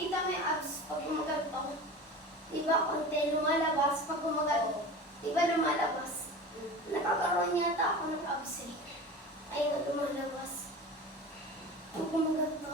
Pakita mo yung abs pag gumaganto. Diba, konti lumalabas pag gumaganto. Diba lumalabas? Nakakaroon yata ako ng abs eh. Ayun, lumalabas. Pag gumaganto.